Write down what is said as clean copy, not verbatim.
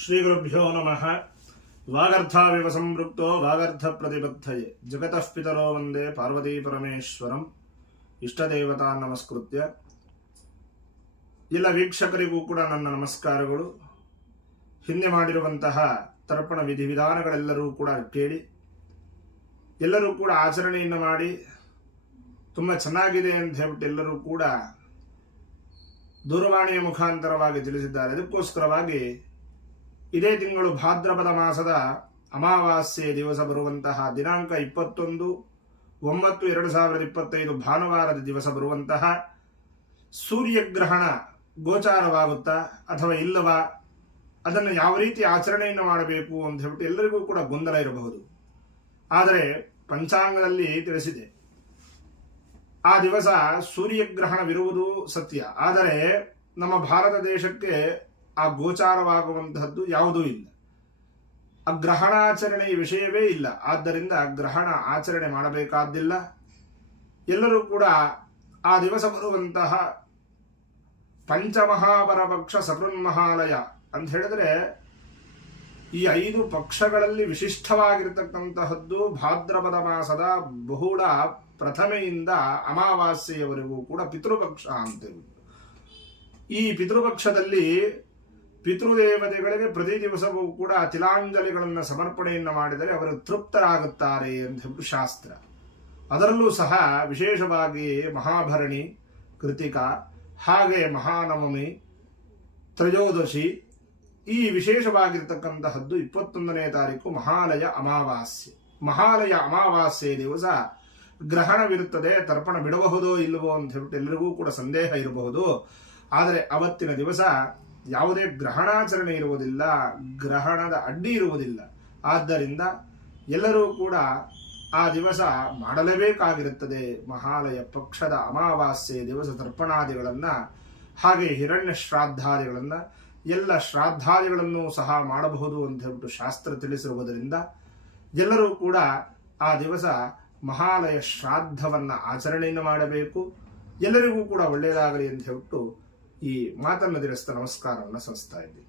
ಶ್ರೀಗುರುಭ್ಯೋ ನಮಃ. ವಾಗರ್ಥಾವಿವ ಸಂಪೃಕ್ತೋ ವಾಗರ್ಥ ಪ್ರತಿಬದ್ಧಯೇ ಜಗತಃ ಪಿತರೋ ವಂದೇ ಪಾರ್ವತೀ ಪರಮೇಶ್ವರಂ. ಇಷ್ಟದೇವತಾ ನಮಸ್ಕೃತ್ಯ ಎಲ್ಲ ವೀಕ್ಷಕರಿಗೂ ಕೂಡ ನನ್ನ ನಮಸ್ಕಾರಗಳು. ಹಿಂದೆ ಮಾಡಿರುವಂತಹ ತರ್ಪಣ ವಿಧಿವಿಧಾನಗಳೆಲ್ಲರೂ ಕೂಡ ಕೇಳಿ ಎಲ್ಲರೂ ಕೂಡ ಆಚರಣೆಯನ್ನು ಮಾಡಿ ತುಂಬ ಚೆನ್ನಾಗಿದೆ ಅಂತ ಹೇಳ್ಬಿಟ್ಟು ಎಲ್ಲರೂ ಕೂಡ ದೂರವಾಣಿಯ ಮುಖಾಂತರವಾಗಿ ತಿಳಿಸಿದ್ದಾರೆ. ಅದಕ್ಕೋಸ್ಕರವಾಗಿ ಇದೇ ತಿಂಗಳು ಭಾದ್ರಪದ ಮಾಸದ ಅಮಾವಾಸ್ಯೆ ದಿವಸ ಬರುವಂತಹ ದಿನಾಂಕ 21/9/2025 ಭಾನುವಾರದ ದಿವಸ ಬರುವಂತಹ ಸೂರ್ಯಗ್ರಹಣ ಗೋಚಾರವಾಗುತ್ತಾ ಅಥವಾ ಇಲ್ಲವಾ, ಅದನ್ನು ಯಾವ ರೀತಿ ಆಚರಣೆಯನ್ನು ಮಾಡಬೇಕು ಅಂತ ಹೇಳ್ಬಿಟ್ಟು ಎಲ್ಲರಿಗೂ ಕೂಡ ಗೊಂದಲ ಇರಬಹುದು. ಆದರೆ ಪಂಚಾಂಗದಲ್ಲಿ ತಿಳಿಸಿದೆ ಆ ದಿವಸ ಸೂರ್ಯಗ್ರಹಣವಿರುವುದು ಸತ್ಯ. ಆದರೆ ನಮ್ಮ ಭಾರತ ದೇಶಕ್ಕೆ ಆ ಗೋಚಾರವಾಗುವಂತಹದ್ದು ಯಾವುದೂ ಇಲ್ಲ. ಆ ಗ್ರಹಣಾಚರಣೆಯ ವಿಷಯವೇ ಇಲ್ಲ. ಆದ್ದರಿಂದ ಗ್ರಹಣ ಆಚರಣೆ ಮಾಡಬೇಕಾದ್ದಿಲ್ಲ. ಎಲ್ಲರೂ ಕೂಡ ಆ ದಿವಸ ಬರುವಂತಹ ಪಂಚಮಹಾಪರಪಕ್ಷ ಸಕೃನ್ಮಹಾಲಯ ಅಂತ ಹೇಳಿದ್ರೆ ಈ 5 ಪಕ್ಷಗಳಲ್ಲಿ ವಿಶಿಷ್ಟವಾಗಿರತಕ್ಕಂತಹದ್ದು ಭಾದ್ರಪದ ಮಾಸದ ಬಹುಳ ಪ್ರಥಮೆಯಿಂದ ಅಮಾವಾಸ್ಯೆಯವರೆಗೂ ಕೂಡ ಪಿತೃಪಕ್ಷ ಅಂತೇಳಿ. ಈ ಪಿತೃಪಕ್ಷದಲ್ಲಿ ಪಿತೃದೇವತೆಗಳಿಗೆ ಪ್ರತಿ ದಿವಸವೂ ಕೂಡ ತಿಲಾಂಜಲಿಗಳನ್ನು ಸಮರ್ಪಣೆಯನ್ನು ಮಾಡಿದರೆ ಅವರು ತೃಪ್ತರಾಗುತ್ತಾರೆ ಅಂತ ಹೇಳಿ ಶಾಸ್ತ್ರ. ಅದರಲ್ಲೂ ಸಹ ವಿಶೇಷವಾಗಿ ಮಹಾಭರಣಿ, ಕೃತಿಕಾ, ಹಾಗೆ ಮಹಾನವಮಿ, ತ್ರಯೋದಶಿ, ಈ ವಿಶೇಷವಾಗಿರ್ತಕ್ಕಂತಹದ್ದು 21ನೇ ತಾರೀಕು ಮಹಾಲಯ ಅಮಾವಾಸ್ಯೆ. ಮಹಾಲಯ ಅಮಾವಾಸ್ಯೆ ದಿವಸ ಗ್ರಹಣವಿರುತ್ತದೆ. ತರ್ಪಣ ಬಿಡಬಹುದೋ ಇಲ್ಲವೋ ಅಂತ ಹೇಳ್ಬಿಟ್ಟು ಎಲ್ಲರಿಗೂ ಕೂಡ ಸಂದೇಹ ಇರಬಹುದು. ಆದರೆ ಅವತ್ತಿನ ದಿವಸ ಯಾವುದೇ ಗ್ರಹಣಾಚರಣೆ ಇರುವುದಿಲ್ಲ, ಗ್ರಹಣದ ಅಡ್ಡಿ ಇರುವುದಿಲ್ಲ. ಆದ್ದರಿಂದ ಎಲ್ಲರೂ ಕೂಡ ಆ ದಿವಸ ಮಾಡಲೇಬೇಕಾಗಿರುತ್ತದೆ. ಮಹಾಲಯ ಪಕ್ಷದ ಅಮಾವಾಸ್ಯೆ ದಿವಸ ತರ್ಪಣಾದಿಗಳನ್ನು ಹಾಗೆ ಹಿರಣ್ಯ ಶ್ರಾದ್ದಾದಿಗಳನ್ನು ಎಲ್ಲ ಶ್ರಾದ್ದಾದಿಗಳನ್ನು ಸಹ ಮಾಡಬಹುದು ಅಂತ ಹೇಳ್ಬಿಟ್ಟು ಶಾಸ್ತ್ರ ತಿಳಿಸಿರುವುದರಿಂದ ಎಲ್ಲರೂ ಕೂಡ ಆ ದಿವಸ ಮಹಾಲಯ ಶ್ರಾದ್ದವನ್ನು ಆಚರಣೆಯನ್ನು ಮಾಡಬೇಕು. ಎಲ್ಲರಿಗೂ ಕೂಡ ಒಳ್ಳೆಯದಾಗಲಿ ಅಂತ ಹೇಳ್ಬಿಟ್ಟು ಈ ಮಾತನ್ನು ತಿಳಿಸ್ತಾ ನಮಸ್ಕಾರವನ್ನು ಸಲ್ಲಿಸ್ತಾ ಇದ್ದೀನಿ.